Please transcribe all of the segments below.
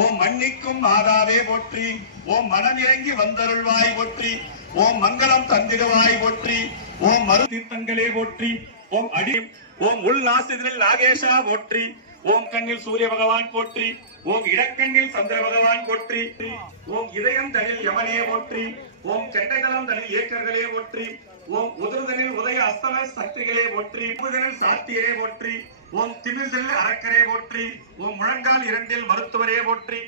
ஓம் மன்னிக்கும் மாதாவே போற்றி. ஓம் மனமிறங்கி வந்தருள்வாய் போற்றி. ஓம் மங்களம் தந்திடுவாய் போற்றி. ஓம் மறு தீர்த்தங்களே போற்றி. ஓம் அடி ஓம் உள் நாசிதில் நாகேஷா போற்றி. ஓம் கண்ணில் சூரிய பகவான் போற்றி. ஓம் இடக்கண்ணில் சந்திர பகவான் போற்றி. ஓம் இதயம் தனில் யமனே போற்றி. ஓம் செண்டைதளம் தனில் ஏக்கர்களே போற்றி. ஓம் உதிர்தனில் உதய அஸ்தம சக்திகளே போற்றி. உதிரில் சாத்தியரே போற்றி. ஓம் திமிர்தல் அரக்கரே போற்றி. ஓம் முழங்கால் இரண்டில் மருத்துவரே போற்றி.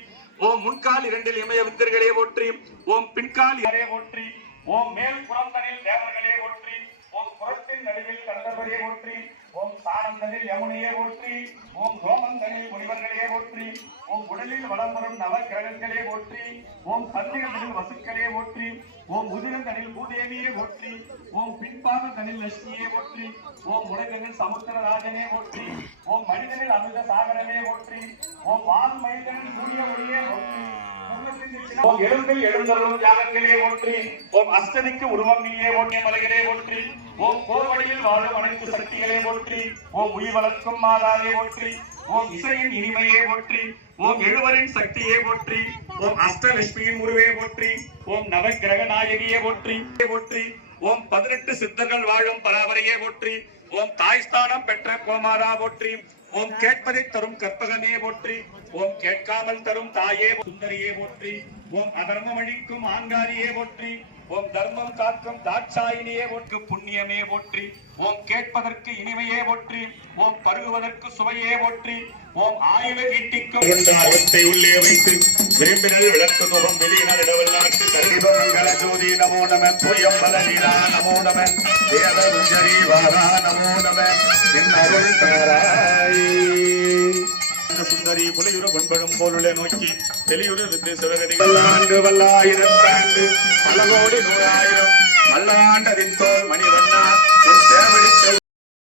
ஓம் முன்கால் இரண்டில் இமய விந்தர்களே போற்றி. ஓம் பின்கால் இரே போற்றி. ஓம் மேல் புறந்தனில் தேவர்களே போற்றி. ஓம் புறத்தின் நடுவில் கந்தர்வரே போற்றி. ஓம் சானந்தனில் யமுனையே போற்றி. ஓம் ரோமந்தனில் முனிவர்களே போற்றி. ஓம் உடலில் வளம் வரும் நவ கிரகங்களே போற்றி. ஓம் சந்திரனில் வசுக்களே போற்றி. ஓம் உதிரந்தனில் பூதேவியே போற்றி. ஓம் பின்பாத தனில் லட்சுமியே போற்றி. ஓம் உலகனில் சமுத்திரராஜனே போற்றி. ஓம் மனிதனில் அமிர்த சாகரமே போற்றி. ஓம் வால் மனிதனில் சூரிய ஒளியே போற்றி. ஓம் எழுந்தில் எழுந்தருளும் யாகங்களே போற்றி. ஓம் அஷ்டதிக்கு உருவம் நீயே போற்றிய மலைகளே போற்றி. ஓம் கோவடியில் வாழும் அனைத்து சக்திகளே போற்றி. ஓம் உயிர் வளர்க்கும் மாதாவே போற்றி. ஓம் இசையின் இனிமையே போற்றி. ஓம் எழுவரின் சக்தியே போற்றி. ஓம் அஷ்டலட்சுமியின் உருவே போற்றி. ஓம் நவகிரக நாயகியே போற்றி போற்றி. ஓம் 18 சித்தர்கள் வாழும் பராபரையே போற்றி. ஓம் தாய்ஸ்தானம் பெற்ற கோமாரா போற்றி. ஓம் கேட்பதை தரும் கற்பகமே போற்றி. ஓம் கேட்காமல் தரும் தாயே சுந்தரியே போற்றி. ஓம் அதர்மம் அழிக்கும் ஆங்காரியே போற்றி. ஓம் தர்மம் காக்கும் தாட்சாயினியே போற்றி. புண்ணியமே போற்றி. ஓம் கேட்பதற்கு இனிமையே போற்றி. ஓம் பருகுவதற்கு சுவையே போற்றி. ஓம் ஆயுள நீட்டிக்கும் உள்ளே வைத்து விரும்பினல் விளக்கு முகம் வெளியினர் இடவல்லாருக்கு கருவிபவங்கள ஜோதி நமோ நம புயம் பலலீலா நமோ நம வேத குஞ்சரி வாரா நமோ நம என் அருள் தாராய். சுந்தரி புலியுற ஒன்பதும் போலுள்ள நோக்கி தெளியுறு வித்து சிவகதிகள் ஆண்டு வல்லாயிரத்தாண்டு பல கோடி 100,000 மல்லாண்டதின் தோல் மணிவண்ணா